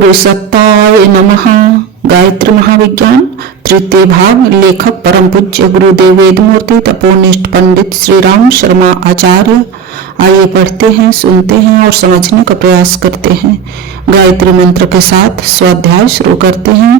गुरु सत्ताय नमः। गायत्री महाविज्ञान तृतीय भाग। लेखक परम पूज्य गुरुदेव वेदमूर्ति तपोनिष्ठ पंडित श्री राम शर्मा आचार्य। आइए पढ़ते हैं, सुनते हैं और समझने का प्रयास करते हैं। गायत्री मंत्र के साथ स्वाध्याय शुरू करते हैं।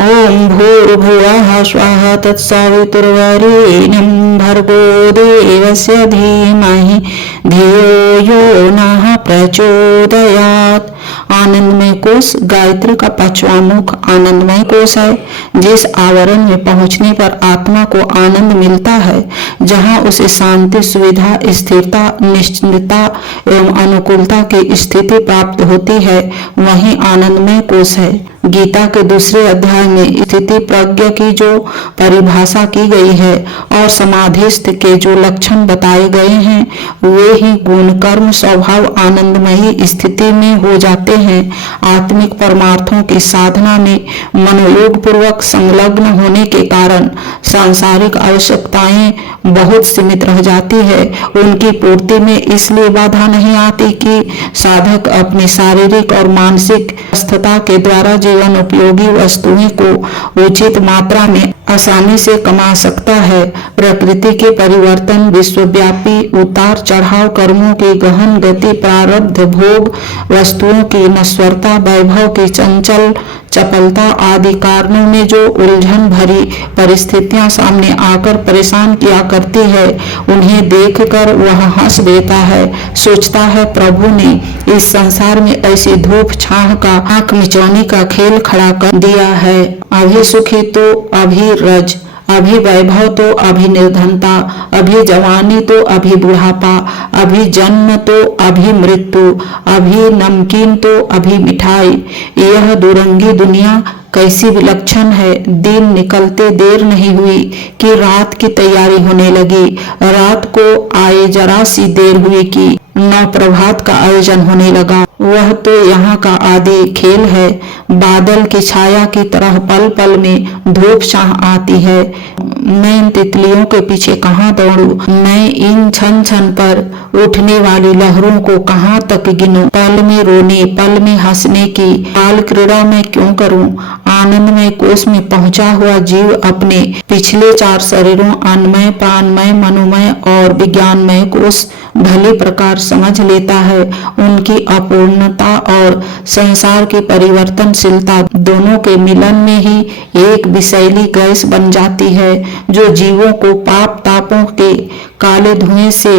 ओम भूर्भुवः स्वः तत्सवितुर्वरेण्यं भर्गो देवस्य धीमहि धियो यो नः प्रचोदयात्। आनंदमय कोश गायत्री का पांचवा मुख आनंदमय कोश है। जिस आवरण में पहुंचने पर आत्मा को आनंद मिलता है, जहां उसे शांति, सुविधा, स्थिरता, निश्चिंतता एवं अनुकूलता की स्थिति प्राप्त होती है, वही आनंदमय कोश है। गीता के दूसरे अध्याय में स्थिति प्रज्ञ की जो परिभाषा की गई है और समाधिस्थ के जो लक्षण बताए गए हैं, वे ही गुण कर्म स्वभाव आनंदमयी स्थिति में हो जाते हैं। आत्मिक परमार्थों की साधना में मनोयोग पूर्वक संलग्न होने के कारण सांसारिक आवश्यकताएं बहुत सीमित रह जाती है। उनकी पूर्ति में इसलिए बाधा नहीं आती कि साधक अपनी शारीरिक और मानसिक स्वस्थता के द्वारा जीवन उपयोगी वस्तुओं को उचित मात्रा में आसानी से कमा सकता है। प्रकृति के परिवर्तन, विश्वव्यापी उतार चढ़ाव, कर्मों की गहन गति, प्रारब्ध, भोग, वस्तुओं की नश्वरता, वैभव की चंचल चपलता आदि कारणों में जो उलझन भरी परिस्थितियां सामने आकर परेशान किया करती है, उन्हें देखकर वह हंस देता है। सोचता है, प्रभु ने इस संसार में ऐसी धूप छाह का आंख मिचौनी का खेल खड़ा कर दिया है। अभी सुखी तो अभी रज, अभी वैभव तो अभी निर्धनता, अभी जवानी तो अभी बुढ़ापा, अभी जन्म तो अभी मृत्यु, अभी नमकीन तो अभी मिठाई। यह दुरंगी दुनिया कैसी विलक्षण है। दिन निकलते देर नहीं हुई कि रात की तैयारी होने लगी। रात को आए जरा सी देर हुई कि नव प्रभात का आयोजन होने लगा। वह तो यहाँ का आदि खेल है। बादल की छाया की तरह पल पल में धूप छाह आती है। मैं इन तितलियों के पीछे कहाँ दौड़ूं? मैं इन छन छन पर उठने वाली लहरों को कहाँ तक गिनूं? पल में रोने, पल में हंसने की बाल क्रीड़ा मैं क्यों करूं? आनंदमय कोश में पहुंचा हुआ जीव अपने पिछले चार शरीरों अन्नमय, प्राणमय, मनोमय और विज्ञानमय कोश भली प्रकार समझ लेता है। उनकी अपूर्णता और संसार की परिवर्तनशीलता दोनों के मिलन में ही एक विषैली गैस बन जाती है, जो जीवों को पाप तापों के काले धुएं से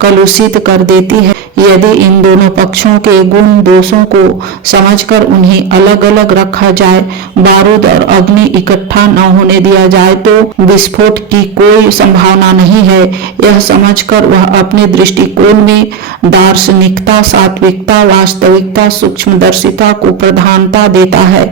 कलुषित कर देती है। यदि इन दोनों पक्षों के गुण दोषों को समझकर उन्हें अलग अलग रखा जाए, बारूद और अग्नि इकट्ठा न होने दिया जाए, तो विस्फोट की कोई संभावना नहीं है। यह समझकर वह अपने दृष्टिकोण में दार्शनिकता, सात्विकता, वास्तविकता, सूक्ष्मदर्शिता को प्रधानता देता है।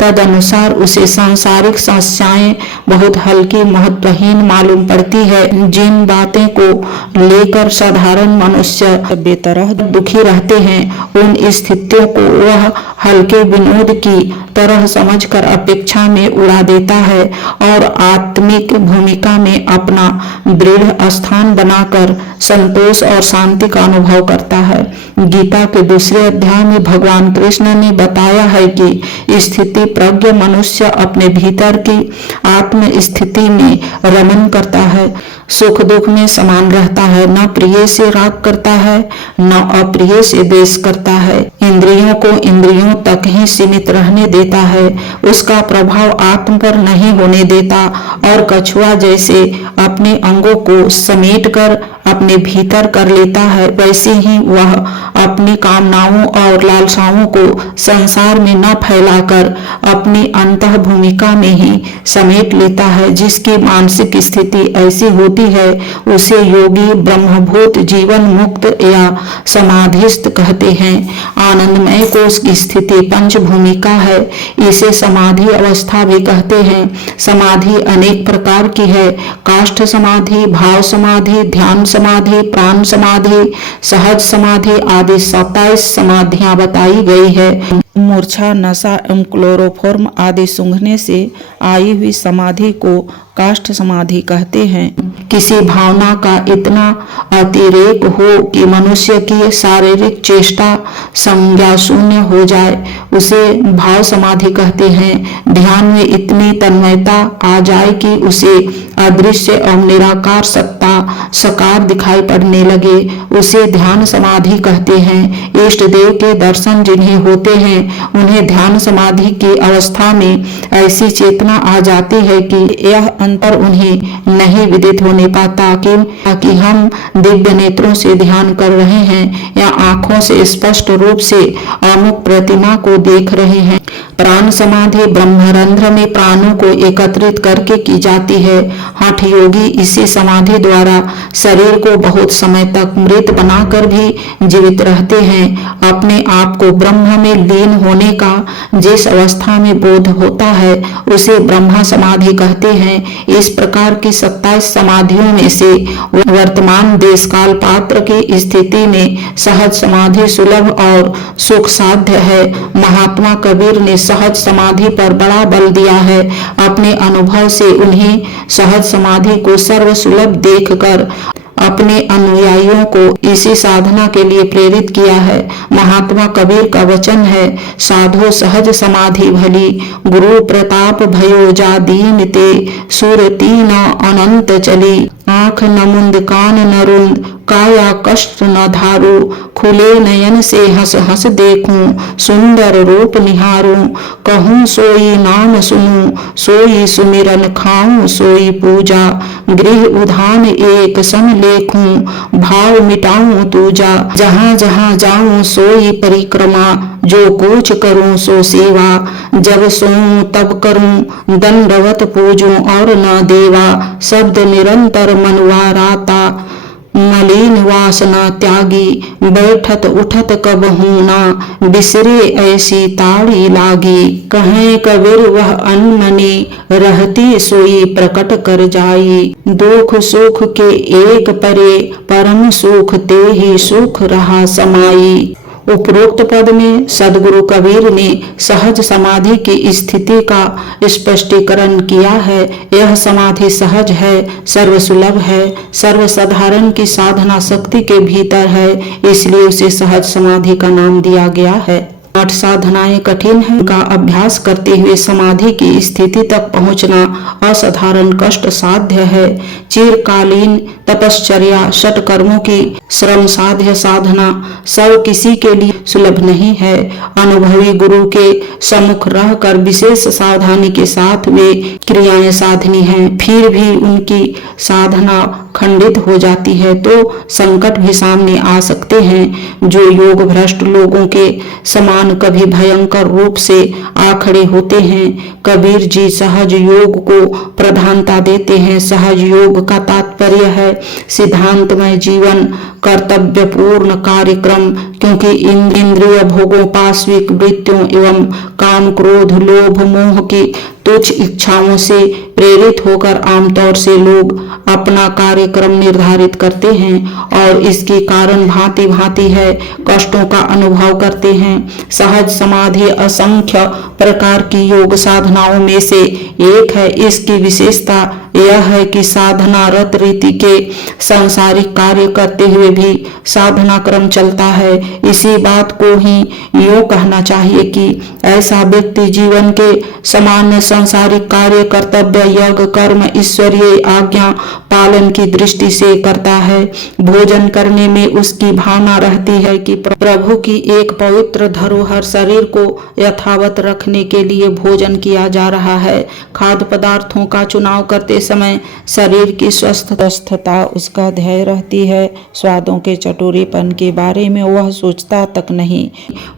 तद अनुसार उसे सांसारिक समस्याएं बहुत हल्की, महत्वहीन मालूम पड़ती है। जिन बातें को लेकर साधारण मनुष्य बेतरह दुखी रहते हैं, उन स्थितियों को वह हल्के विनोद की तरह समझकर अपेक्षा में उड़ा देता है और आत्मिक भूमिका में अपना दृढ़ स्थान बनाकर संतोष और शांति का अनुभव करता है। गीता के दूसरे अध्याय में भगवान कृष्ण ने बताया है कि स्थिति प्रज्ञ मनुष्य अपने भीतर की आत्म स्थिति में रमन करता है, सुख दुख में समान रहता है, न प्रिय से राग करता है, न अप्रिय से द्वेष करता है, इंद्रियों को इंद्रियों तक ही सीमित रहने देता है, उसका प्रभाव आत्म पर नहीं होने देता और कछुआ जैसे अपने अंगों को समेट कर अपने भीतर कर लेता है, वैसे ही वह अपनी कामनाओं और लालसाओं को संसार में न फैलाकर अपनी अंतः भूमिका में ही समेट लेता है। जिसकी मानसिक स्थिति ऐसी होती है, उसे योगी, ब्रह्मभूत, जीवन मुक्त या समाधिस्थ कहते हैं। आनंदमय कोश की स्थिति पंच भूमिका है। इसे समाधि अवस्था भी कहते हैं। समाधि अनेक प्रकार की है। काष्ठ समाधि, भाव समाधि, ध्यान समाधि, प्राण समाधि, सहज समाधि आदि 27 समाधियां बताई गई है। मूर्छा, नशा एवं क्लोरोफॉर्म आदि सूंघने से आई हुई समाधि को काष्ठ समाधि कहते हैं। किसी भावना का इतना अतिरेक हो कि मनुष्य की शारीरिक चेष्टा संज्ञा शून्य हो जाए, उसे भाव समाधि कहते हैं। ध्यान में इतनी तन्मयता आ जाए कि उसे अदृश्य और निराकार सत्ता साकार दिखाई पड़ने लगे, उसे ध्यान समाधि कहते हैं। इष्ट देव के दर्शन जिन्हें होते हैं उन्हें ध्यान समाधि की अवस्था में ऐसी चेतना आ जाती है कि यह अंतर उन्हें नहीं विदित होने पाता कि हम दिव्य नेत्रों से ध्यान कर रहे हैं या आंखों से स्पष्ट रूप से अमुक प्रतिमा को देख रहे हैं। प्राण समाधि ब्रह्मरंध्र में प्राणों को एकत्रित करके की जाती है। हठ योगी इसी समाधि द्वारा शरीर को बहुत समय तक मृत बनाकर भी जीवित रहते हैं। अपने आप को ब्रह्म में लीन होने का जिस अवस्था में बोध होता है उसे ब्रह्मा समाधि कहते हैं। इस प्रकार की 27 समाधियों में से वर्तमान देश काल पात्र की स्थिति में सहज समाधि सुलभ और सुख साध्य है। महात्मा कबीर ने सहज समाधि पर बड़ा बल दिया है। अपने अनुभव से उन्हें सहज समाधि को सर्वसुलभ देखकर अपने अनुयायियों को इसी साधना के लिए प्रेरित किया है। महात्मा कबीर का वचन है, साधो सहज समाधि भली, गुरु प्रताप भयो जा दीन ते, सुरती न अनंत चली, आंख न मुंद कान न रुंद, काया कष्ट न धारू, खुले नयन से हंस हंस देखूं, सुंदर रूप निहारूं, कहूं सोई नाम सुनूं, सोई सुमिरन खाऊं सोई पूजा, गृह उधान एक सन लेखूं, भाव मिटाऊं तूजा, जहां जहां जाऊं सोई परिक्रमा, जो कुछ करूं सो सेवा, जब सोऊं तब करूं दंडवत पूजूं और न देवा, शब्द निरंतर मनवा राता, मलिन वासना त्यागी, बैठत उठत कब हूं ना, बिसरे ऐसी ताड़ी लागी, कहें कबीर वह अनमनी, रहती सोई प्रकट कर जाई, दुख सुख के एक परे, परम सुख ते ही सुख रहा समाई। उपरोक्त पद में सदगुरु कबीर ने सहज समाधि की स्थिति का स्पष्टीकरण किया है। यह समाधि सहज है, सर्वसुलभ है, सर्वसाधारण की साधना शक्ति के भीतर है, इसलिए उसे सहज समाधि का नाम दिया गया है। 8 साधनाएं कठिन हैं, उनका अभ्यास करते हुए समाधि की स्थिति तक पहुंचना असाधारण कष्ट साध्य है। चिरकालीन तपश्चर्या, षटकर्मों की श्रम साध्य साधना सब किसी के लिए सुलभ नहीं है। अनुभवी गुरु के सम्मुख रहकर विशेष सावधानी के साथ वे क्रियाएं साधनी हैं, फिर भी उनकी साधना खंडित हो जाती है तो संकट भी सामने आ सकते हैं। जो योग भ्रष्ट लोगों के समान कभी भयंकर रूप से आ खड़े होते हैं। कबीर जी सहज योग को प्रधानता देते हैं। सहज योग का तात्पर्य है सिद्धांतमय जीवन, कर्तव्यपूर्ण कार्यक्रम, क्योंकि इंद्रिय भोगों, पाश्विक वृत्तियों एवं काम क्रोध लोभ मोह की तुच्छ इच्छाओं से प्रेरित होकर आमतौर से लोग अपना कार्यक्रम निर्धारित करते हैं और इसके कारण भांति भांति है कष्टों का अनुभव करते हैं। सहज समाधि असंख्य प्रकार की योग साधनाओं में से एक है। इसकी विशेषता यह है कि साधनारत रीति के सांसारिक कार्य करते हुए भी साधना क्रम चलता है। इसी बात को ही यूं कहना चाहिए कि ऐसा व्यक्ति जीवन के सामान्य सांसारिक कार्य, कर्तव्य, यज्ञ, कर्म ईश्वरीय आज्ञा पालन की दृष्टि से करता है। भोजन करने में उसकी भावना रहती है कि प्रभु की एक पवित्र धरोहर शरीर को यथावत रखने के लिए भोजन किया जा रहा है। खाद्य पदार्थों का चुनाव करते समय शरीर की स्वस्थता उसका ध्येय रहती है। स्वादों के चटोरेपन के बारे में वह सोचता तक नहीं।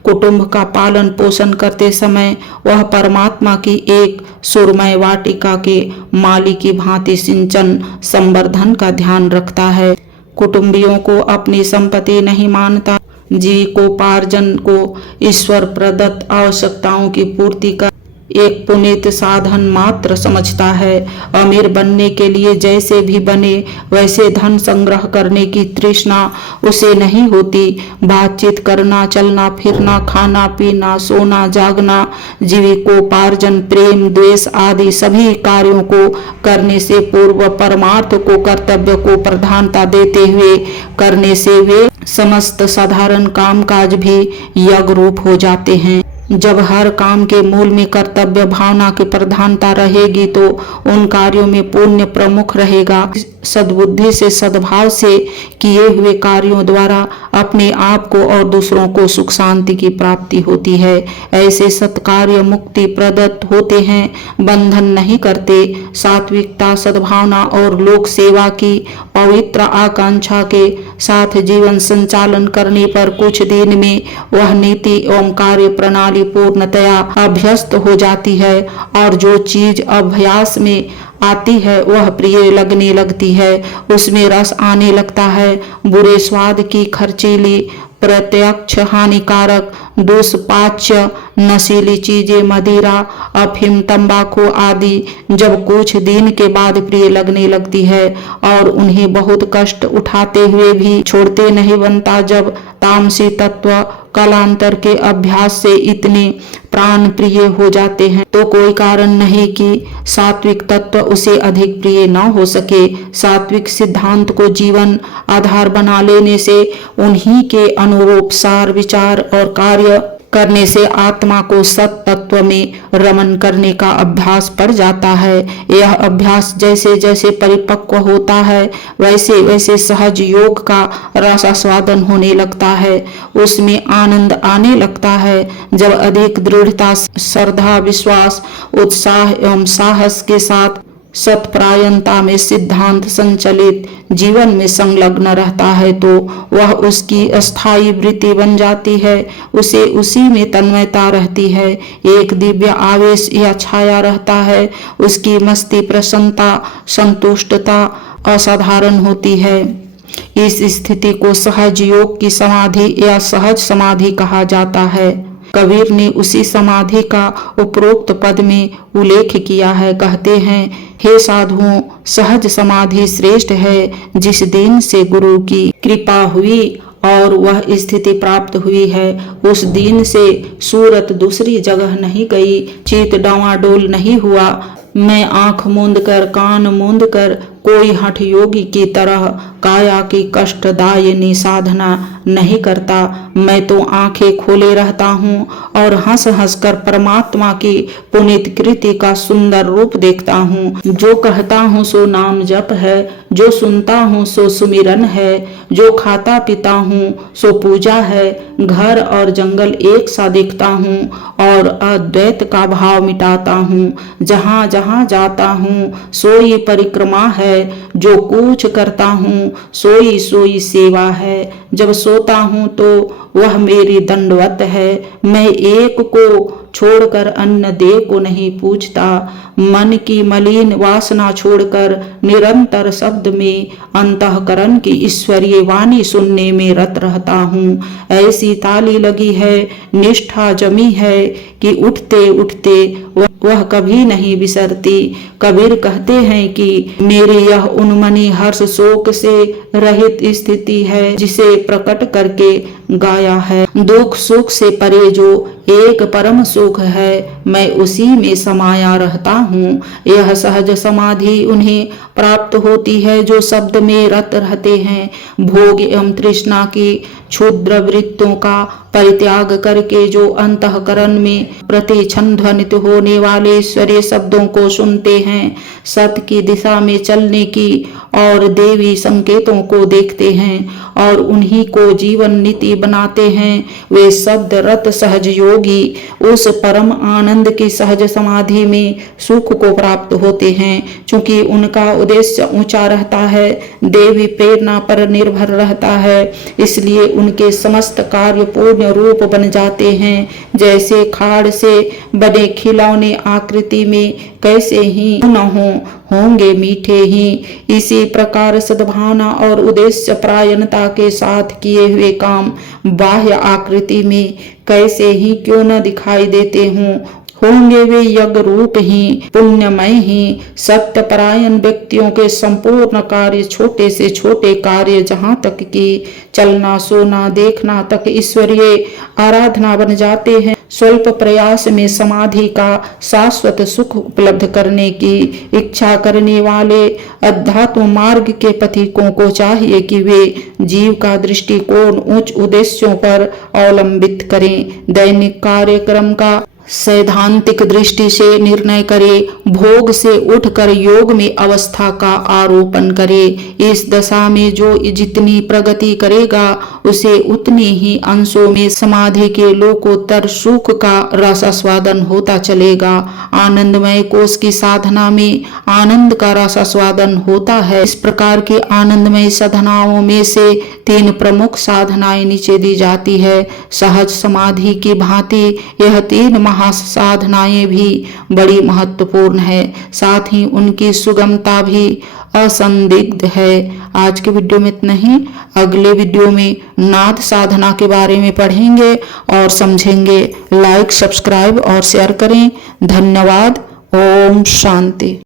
कुटुंब का पालन पोषण करते समय वह परमात्मा की एक सुरमय वाटिका के माली की भांति सिंचन संवर्धन का ध्यान रखता है। कुटुंबियों को अपनी संपत्ति नहीं मानता, जीविकोपार्जन को ईश्वर प्रदत्त आवश्यकताओं की पूर्ति का एक पुनीत साधन मात्र समझता है। अमीर बनने के लिए जैसे भी बने वैसे धन संग्रह करने की तृष्णा उसे नहीं होती। बातचीत करना, चलना फिरना, खाना पीना, सोना जागना, जीविकोपार्जन, प्रेम द्वेष आदि सभी कार्यों को करने से पूर्व परमार्थ को, कर्तव्य को प्रधानता देते हुए करने से वे समस्त साधारण कामकाज भी यज्ञ रूप हो जाते हैं। जब हर काम के मूल में कर्तव्य भावना की प्रधानता रहेगी तो उन कार्यों में पुण्य प्रमुख रहेगा। सद्बुद्धि से, सद्भाव से किए हुए कार्यों द्वारा अपने आप को और दूसरों को सुख शांति की प्राप्ति होती है। ऐसे सत्कार्य मुक्ति प्रदत्त होते हैं, बंधन नहीं करते। सात्विकता, सद्भावना और लोक सेवा की पवित्र आकांक्षा के साथ जीवन संचालन करने पर कुछ दिन में वह नीति एवं कार्य प्रणाली पूर्णतया अभ्यस्त हो जाती है और जो चीज अभ्यास में आती है वह प्रिय लगने लगती है, उसमें रस आने लगता है। बुरे स्वाद की खर्चीली, प्रत्यक्ष हानिकारक, दुष्पाच्य नशीली चीजें, मदिरा, अफीम, तंबाकू आदि जब कुछ दिन के बाद प्रिय लगने लगती है और उन्हें बहुत कष्ट उठाते हुए भी छोड़ते नहीं बनता, जब तामसी तत्व कालांतर के अभ्यास से इतने प्राण प्रिय हो जाते हैं तो कोई कारण नहीं कि सात्विक तत्व उसे अधिक प्रिय न हो सके। सात्विक सिद्धांत को जीवन आधार बना लेने से उन्हीं के अनुरूप सार, विचार और कार्य करने से आत्मा को सत तत्व में रमन करने का अभ्यास पड़ जाता है। यह अभ्यास जैसे जैसे परिपक्व होता है वैसे वैसे सहज योग का रसास्वादन होने लगता है, उसमें आनंद आने लगता है। जब अधिक दृढ़ता, श्रद्धा, विश्वास, उत्साह एवं साहस के साथ सत्परायणता में सिद्धांत संचलित जीवन में संलग्न रहता है तो वह उसकी अस्थायी वृत्ति बन जाती है, उसे उसी में तन्मयता रहती है, एक दिव्य आवेश या छाया रहता है, उसकी मस्ती, प्रसन्नता, संतुष्टता असाधारण होती है। इस स्थिति को सहज योग की समाधि या सहज समाधि कहा जाता है। कबीर ने उसी समाधि का उपरोक्त पद में उल्लेख किया है। कहते हैं, हे साधुओं, सहज समाधि श्रेष्ठ है, जिस दिन से गुरु की कृपा हुई और वह स्थिति प्राप्त हुई है, उस दिन से सूरत दूसरी जगह नहीं गई, चित्त डावाडोल नहीं हुआ। मैं आंख मूंद कर, कान मूंद कर कोई हठ योगी की तरह काया की कष्टदायिनी साधना नहीं करता। मैं तो आंखें खोले रहता हूँ और हंस हंस कर परमात्मा की पुनीत कृति का सुंदर रूप देखता हूँ। जो कहता हूँ सो नाम जप है, जो सुनता हूँ सो सुमिरन है, जो खाता पीता हूँ सो पूजा है। घर और जंगल एक सा देखता हूँ और अद्वैत का भाव मिटाता हूँ। जहाँ जहाँ जाता हूँ सोई परिक्रमा है, जो कूच करता हूँ सोई सोई सेवा है। जब सोता हूँ तो वह मेरी दंडवत है। मैं एक को छोड़कर अन्य देह को नहीं पूछता। मन की मलिन वासना छोड़कर निरंतर शब्द में अंतःकरण की ईश्वरीय वाणी सुनने में रत रहता हूँ। ऐसी ताली लगी है, निष्ठा जमी है कि उठते उठते वह कभी नहीं बिसरती। कबीर कहते हैं कि मेरी यह उन्मनी हर्ष शोक से रहित स्थिति है जिसे प्रकट करके गाया है। दुख सुख से परे जो एक परम सुख है, मैं उसी में समाया रहता हूँ। यह सहज समाधि उन्हें प्राप्त होती है जो शब्द में रत रहते हैं। भोग एवं तृष्णा की क्षुद्र वृत्तों का परित्याग करके जो अंतःकरण में प्रतिक्षण ध्वनित होने वाले ईश्वरीय शब्दों को सुनते हैं, सत की दिशा में चलने की और देवी संकेतों को देखते हैं और उन्हीं को जीवन नीति बनाते हैं, वे शब्द रत सहज योगी उस परम आनंद की सहज समाधि में सुख को प्राप्त होते हैं। चूंकि उनका उद्देश्य ऊंचा रहता है, देवी प्रेरणा पर निर्भर रहता है, इसलिए उनके समस्त कार्य पूर्ण रूप बन जाते हैं। जैसे खाड़ से बने खिलौने आकृति में कैसे ही न होंगे मीठे ही, इसी प्रकार सद्भावना और उद्देश्य परायणता के साथ किए हुए काम बाह्य आकृति में कैसे ही क्यों न दिखाई देते होंगे वे यज्ञ रूप ही, पुण्यमय ही। सत्यपरायण व्यक्तियों के संपूर्ण कार्य, छोटे से छोटे कार्य, जहाँ तक कि चलना, सोना, देखना तक ईश्वरीय आराधना बन जाते हैं। स्वल्प प्रयास में समाधि का शाश्वत सुख उपलब्ध करने की इच्छा करने वाले अध्यात्म मार्ग के पथिकों को चाहिए कि वे जीव का दृष्टिकोण उच्च उद्देश्यों पर अवलंबित करें। दैनिक कार्यक्रम का सैद्धांतिक दृष्टि से निर्णय करे, भोग से उठकर योग में अवस्था का आरोपण करे। इस दशा में जो जितनी प्रगति करेगा उसे उतनी ही अंशों में समाधि के लोकोत्तर सुख का रसास्वादन होता चलेगा। आनंदमय कोश की साधना में आनंद का रसास्वादन होता है। इस प्रकार की आनंदमय साधनाओं में से 3 प्रमुख साधनाएं नीचे दी जाती है। सहज समाधि की भांति यह 3 साधनाएं भी बड़ी महत्वपूर्ण है, साथ ही उनकी सुगमता भी असंदिग्ध है। आज के वीडियो में इतना ही। अगले वीडियो में नाद साधना के बारे में पढ़ेंगे और समझेंगे। लाइक, सब्सक्राइब और शेयर करें। धन्यवाद। ओम शांति।